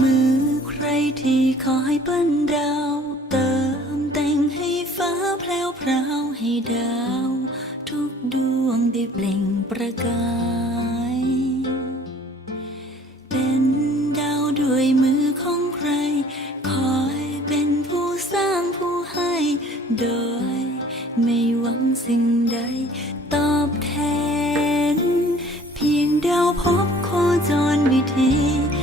มือใครที่คอยปั้ดาวเติมแต่งให้ฟ้าแพรวพราวให้ดาว ทุกดวงได้เปล่งประกาย tea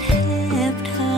thép thơ